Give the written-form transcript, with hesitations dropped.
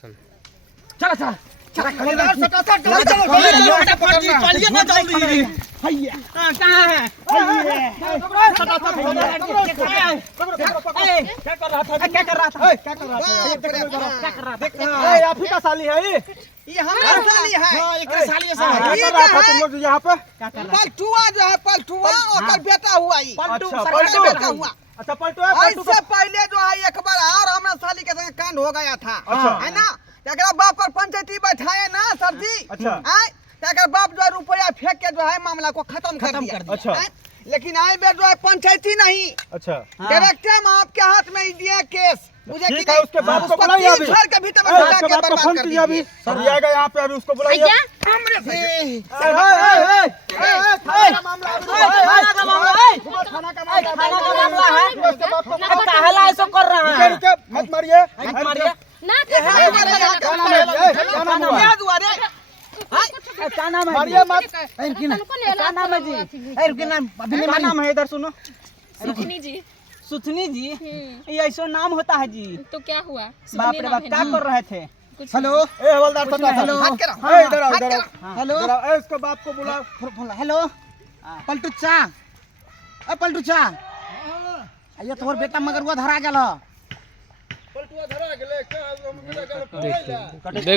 Action. चला चला चला आप ही का साली है ये हमारा साली है। हाँ, एक साली है हाँ, क्या ये कर रहा था है? तुम लोग यहाँ पे? पलटुआ जो है पलटुआ और कल बेटा हुआ ही अच्छा सरकार पलटू बेटा हुआ। अच्छा पलटू है पलटू इससे पहले जो है एक बार और हमारा साली के संग कांड हो गया था अच्छा। है ना। एकरा बाप पर पंचायती बैठाए ना सर जी। अच्छा। एकरा बाप जो है रुपया फेंक के जो है मामला को खत्म कर दिया। अच्छा। हैं? लेकिन आए बेर जो है पंचायती नहीं अच्छा डायरेक्ट हम आपके हाथ में ही दिए केस। मुझे ठीक है उसके बाप को बुलाइए अभी। घर के भीतर में ए, घुसा उसके के बाप को बर्बाद फोन कर कीजिए अभी दीजिए। सर आएगा यहाँ पे अभी उसको बुलाइए। हमरे से थाना का मामला काहेला ऐसा कर रहा है? रुके मत मारिए मारिए ना क्या नाम है? मारिए मत क्या नाम है जी? क्या नाम है इधर सुनो। सुथनी जी। सुथनी जी, ये ऐसा नाम होता है जी? तो क्या हुआ? बाप रे बाप, क्या कर रहे थे? हेलो ए हवलदार साहब हेलो। हाथ के रहो। ए इधर आओ इधर आओ हेलो इधर आओ। ए इसको बाप को बुलाओ। हेलो पलटूचा, अ पलटूचा, ये तोहर बेटा मगर वो धरा गेल। देख लो।